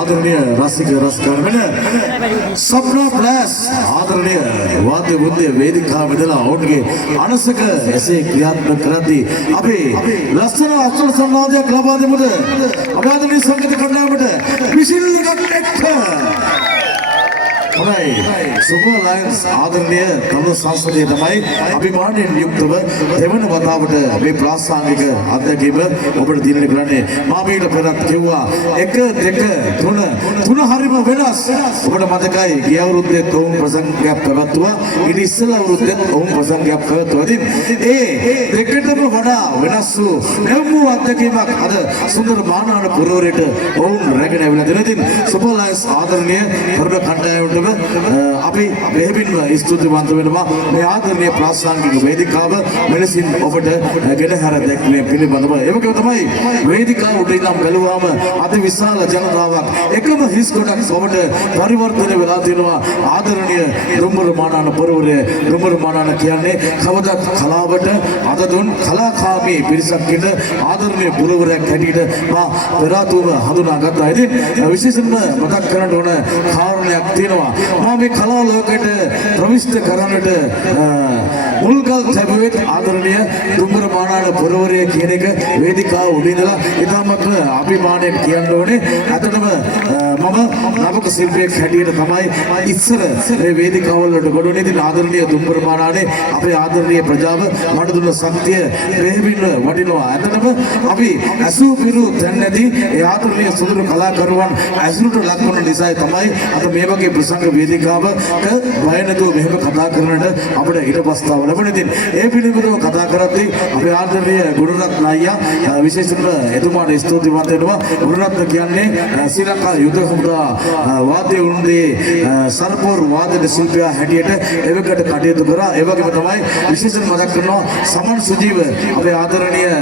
ආදරණීය රසික රසිකාවන් වෙන සප්නා ප්ලස් ආදරණීය වාද්‍ය බුද්ධ වේදිකාව ඉදලා ඔවුන්ගේ අනසක එසේ ක්‍රියාත්මක කරද්දී අපේ ලස්සන අසල් සම්මාදයක් ලබා දෙමුද අපේ ආදරණීය සංගීත කණ්ඩායමට විසිල් එකක් එක්ක Super Lions ආදරණීය තරුණ සංස්කෘතිය තමයි අභිමානයෙන් යුක්තව දෙවන වතාවට මේ ප්‍රාසංගික අත්දැකීම ඔබට දිනන කරන්නේ මම ඊට පෙරත් කිව්වා 1 2 3 හරිම වෙනස් ඔබට මතකයි ගිය අවුරුද්දේ ඔවුන් ප්‍රසංගයක් පැවැත්තුවා ඊට ඉස්සෙල්ලා අවුරුද්දේ ඔවුන් ප්‍රසංගයක් පැවැත්තුවා ඒ දෙකටම වඩා වෙනස් වූ නැවුම් අත්දැකීමක් අද සුන්දර මානාන පුරවරයට ඔවුන් රැගෙන ඇවිල්ලා දෙන ඉතින් Super Lions ආදරණීය තරුණ කණ්ඩායමට අපි මෙහෙමින්ම ස්තුතිවන්ත වෙනවා මේ ආදරණීය ප්‍රාසංගික වේදිකාව මෙලෙසින් ඔබට ගෙනහැර දැක්වීම පිළිබඳව ඒකම තමයි වේදිකාව උඩ ඉඳන් බැලුවාම අති විශාල ජනතාවක් එකම හිස් කොටක් ඔබට පරිවර්තනය වෙලා තියෙනවා ආදරණීය දුම්බර මානාන පුරවරය දුම්බර මානාන කියන්නේ කවදා කලාවට අද දුන් කලාකාමී පිරිසක් ඉන්න ආදරණීය පුරවරයක් හැටියට මා පෙරාතුව හඳුනාගත්තා. ඉතින් විශේෂයෙන්ම මතක් කරන්න ඕන කාරණයක් තියෙනවා මම මේ කලා ලෝකයට ප්‍රවිෂ්ඨ කරන්නට මුල්ගල් තැබුවේ ආදරණීය දුම්බර මානාන පුරවරය කියන එක වේදිකාව උඩින්දලා ඉතාමත් අභිමානයෙන් කියන්න ඕනේ. අතටම මම නවක ශිල්පියෙක් හැටියට තමයි ඉස්සර මේ වේදිකාව වලට ගොඩුනේ. ඉතින් ආදරණීය දුම්බර මානානේ අපේ ආදරණීය ප්‍රජාව මට දුන්න ශක්තිය මෙහෙමින් වටිනවා. අතටම අපි අසූ පිරු දැන් නැති ඒ ආදරණීය සුදුරු කලාකරුවන් ඇසුරට ලක් වන නිසා තමයි අද මේ වගේ ප්‍රසංග වේදිකාවක බය නැතුව මෙහෙම කතා කරන්නට අපිට ඊට පස්තාව ලැබුණා. ඉතින් ඒ පිළිබඳව කතා කරද්දී අපේ ආදරණීය ගුණරත්න අයියා විශේෂයෙන්ම එතුමාට ස්තුතිවන්ත වෙනවා. ගුණරත්න කියන්නේ ශ්‍රී ලංකා යුද හමුදා වාද්‍ය වෘන්දයේ සර්පෝර් වාදන ශිල්පියා හැටියට එවකට කටයුතු කරා. ඒ වගේම තමයි විශේෂයෙන් මතක් කරනවා සමන් සුජීව අපේ ආදරණීය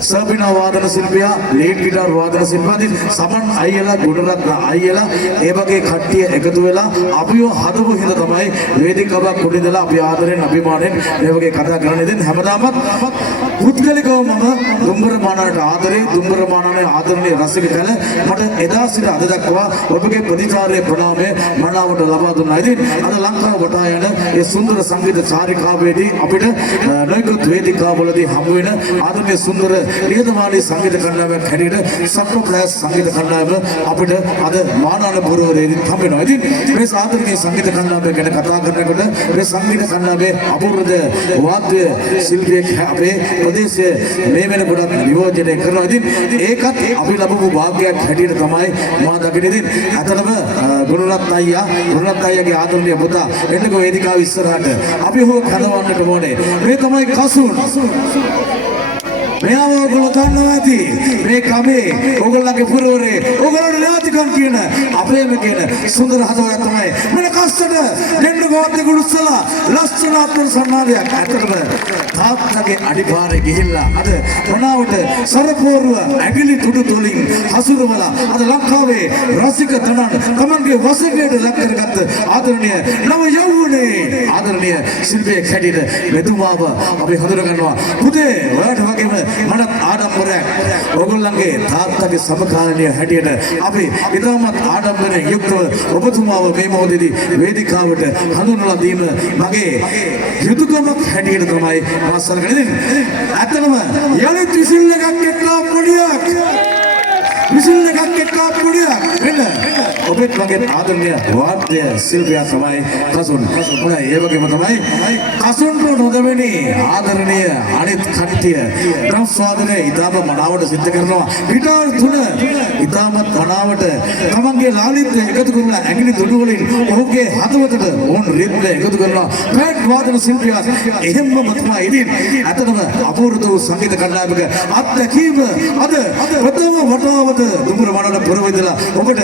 සර්පිනා වාදන ශිල්පියා ලීඩ් ගිටාර් වාදන ශිල්පියා සමන් අයියලා ගුණරත්න අයියලා ඒ වගේ කට්ටිය එකතු වෙලා අපිව හදපු හින්දා තමයි වේදිකාවක් උඩින්දලා අපි ආදරෙන් අභිමාණයෙන් මේ වගේ කතා කරන්නේ. ඉතින් හැමදාමත් පුද්ගලිකව මම දුම්බර මානාට ආදරේ දුම්බර මානානේ ආදරණීය රසික කල මට එදා සිට අද දක්වා ඔබගේ ප්‍රතිචාරයේ ප්‍රණාමය මනාවට ලබා දුන්නා. ඉතින් අද ලංකාව වටා යන ඒ සුන්දර සංගීත චාරිකාවේදී අපිට නොයෙකුත් වේදිකාවලදී හමු වෙන ආදරණීය සුන්දර නියතමානී සංගීත කණ්ඩායමක් හැටියට සප්න ප්ලස් සංගීත කණ්ඩායම අපිට අද මානාන පුරවරයේදී හම්බ වෙනවා. ඉතින් මේ ආදරණීය සංගීත කණ්ඩායම ගැන කතා කරනකොට මේ සංගීත කණ්ඩායමේ අපූර්ව වාද්‍ය ශිල්පියෙක් අපේ ප්‍රදේශයේ මේ වෙනකොට නියෝජනය කරනවා. ඉතින් ඒකත් අපි ලැබපු වාග්යක් හැටියට තමයි මා දකින්නේ. ඉතින් අතනම ගුණරත්න අයියාගේ ආදරණීය පුතා එන්නකෝ වේදිකාව ඉස්සරහට අපි හො කනවන්නට ඕනේ. මේ තමයි කසුන් මෙයාව ඔයගොල්ලෝ දන්නවා ඇති මේ කමේ ඔයගොල්ලන්ගේ පුරවරේ ඔයගොල්ලෝ ඥාතිකම් කියන අපේම කියන සුන්දර හදවතක් තමයි මෙන්න කස්සට දෙන්න ගෝත්‍ය ගුරුස්සලා ලස්සන අත්පොර සම්මාදයක් අතරම තාත්තගේ අඩිපාරේ ගිහිල්ලා අද ප්‍රණාවට සරපෝරුව ඇගිලි තුඩු තුලින් හසුරවලා අද ලංකාවේ රසික තනන් තමන්ගේ වසඟයට ලක් කරගත්ත ආදරණීය නව යෞවනේ ආදරණීය ශිල්පියෙක් හැටියට මෙතුමාව අපි හඳුනා ගන්නවා. පුතේ ඔයාට වගේම මනත් ආඩම්බරයක් ඔයගොල්ලන්ගේ තාත්තගේ සමකාලීන හැටියට අපි ඉතාමත් ආඩම්බරයෙන් යුක්තව ඔබතුමාව මේ මොහොතේදී වේදිකාවට හඳුන්වලා දීම මගේ යුතුයකමක් හැටියට තමයි මම සලකන්නේ. ඇත්තටම යලිත් විසිල් එකක් එක්කලා පොඩියක් විසිල් එකක් එක්කලා පොඩියක් වෙන ඔබත් වගේ ආදරණීය වාද්‍ය ශිල්පියා තමයි කසුන්. මොනයි ඒ වගේම තමයි කසුන්ට නොදෙවෙනි ආදරණීය අනිත් කට්ටිය ඩ්‍රම්ස් වාදනය ඉතාම මනාවට සිද්ධ කරනවා. ගිටාර් තුන ඉතාමත් මනාවට තමන්ගේ ලාලිත්‍ය එකතු කරලා ඇඟිලි තුඩු වලින් ඔහුගේ හදවතට ඕන් රිද්ම එකතු කරනවා. පැඩ් වාදන ශිල්පියා එහෙම්ම තමයි. ඉතින් අතනම අපූර්ව වූ සංගීත කණ්ඩායමක අත්දැකීම අද ප්‍රථම වතාවට දුම්බර මානාන පුරවැදලා ඔබට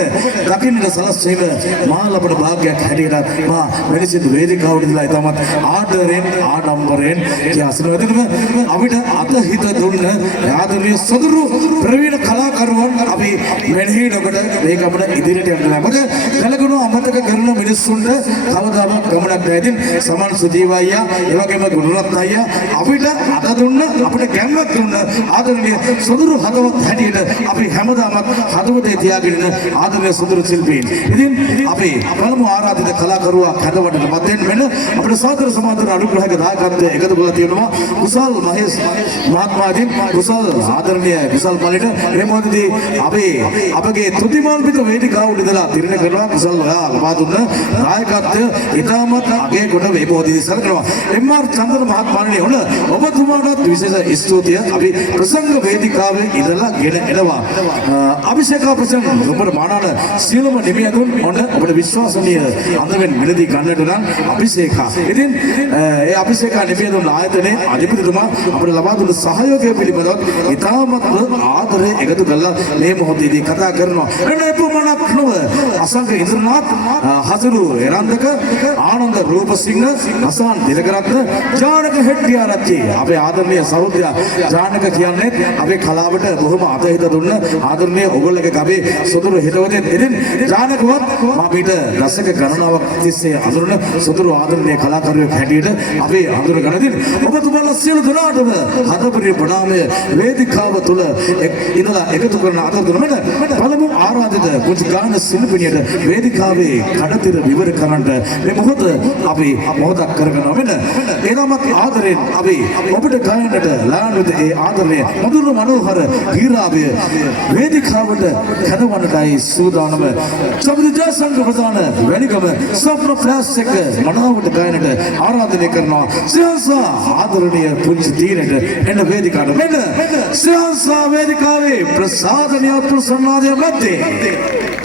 දකින්නට සලස්වීම මා ලබන භාග්‍යයක් හැටියට මා මෙලෙසින් වේදිකාවට ඉඳලා ඉතාමත් ආදරෙන් ආඩම්බරෙන් කියාසිනවදෙනම අපිට අතහිත දුන්න ආදරණීය සොදුරු ප්‍රවීණ කලාකරුවන් අපි මෙනෙහි නොකොට මේ ගමන ඉදිරියට යන්න මොකද කලගුණ අමතක කරන මිනිස්සුන්ට කවදාවත් ගමනක් නැහැ. ඉතින් සමන් සුජීව අයියා ඒ වගේම ගුණරත්න අයියා අපිට අත දුන්න අපිට ගැම්මක් දුන්න ආදරණීය සොදුරු හදවත් හැටියට අපි හැමදාම හැමදාමත් හදවතේ තියාගෙන ආදරණීය සුන්දර ශිල්පීන්. ඉතින් අපි පළමු ආරාධිත කලාකරුවා කැඳවන්නට මැදින් වෙන අපේ සාදර සමාදර අනුග්‍රහක දායකත්වයේ එකතු කරලා තියෙනවා කුසල් මහේෂ් මහත්මයාගෙන් කුසල් ආදරණීය කුසල් මලිට මේ මොහොතේදී අපගේ තුතිමල්පිත වේදිකාවට ඉඳලා තිරණ කරනවා කුසල් ඔයා ලබා දුන්න දායකත්වය ඉතාමත් අගය කොට මේ මොහොතේදී සලකනවා එම්.ආර්. චන්දන මහත්මයාණනි ඔන්න ඔබතුමාට විශේෂ ස්තුතිය අපි ප්‍රසංග වේදිකාවේ ඉඳලා ගෙන එනවා අභිෂේක ප්‍රසංග ඔබට මානන සියලුම නිමියතුන් ඔන්න ඔබට විශ්වාසනීය අන්දමින් මිලදී ගන්නට නම් අභිෂේක. ඉතින් ඒ අභිෂේක නිමියතුන් ආයතනයේ අධිපතිතුමා අපට ලබා දුන්න සහයෝගය පිළිබඳව ඉතාමත් ආදරේ එකතු කළා මේ මොහොතේදී කතා කරනවා. එන්න එපමණක් නොව අසංක ඉන්ද්‍රනාත් හසුරු එරන්දක ආනන්ද රූපසිංහ අසාන් තිලකරත්න ජානක හෙට්ටිආරච්චි අපේ ආදරණීය සහෝදරයා ජානක කියන්නේ අපේ කලාවට බොහොම අතහිත දුන්න ආදරණීය ඔයගොල්ලෝගේ ගබේ සොදුරු හිතවතෙන් ඉතින් ජානකවත් අපිට දශක ගණනාවක් තිස්සේ අඳුරන සොදුරු ආදරණීය කලාකරුවෙක් හැටියට අපේ අඳුර ගණදින් ඔබතුමාලා සියලු දෙනාටම හදපිරි ප්‍රණාමය වේදිකාව තුල ඉඳලා එකතු කරන අතරතුරම පළමු ආරාධිත පුංචි ගාන ශිල්පිනියට වේදිකාවේ කඩතිර විවර කරන්නට මේ මොහොත අපි මොහොතක් කරගෙනවා වෙන එනමත් ආදරෙන් අපි ඔබට ගායනට ලානුද ඒ ආදරය මధుර මනෝහර ගීරාවය වේදිකාවට කැඳවන්නටයි සූදානම සම්බුද්ධ සංඝ ප්‍රධාන වැඩිගම සොප්න ෆ්ලෑෂ් එක මනාවට ගායනට ආරාධනය කරනවා සියසා ආදරණීය පුංචි දීනට එන වේදිකාවට මෙන්න සියසා වේදිකාවේ ප්‍රසාදනීය ප්‍රසන්නාදය මැත්තේ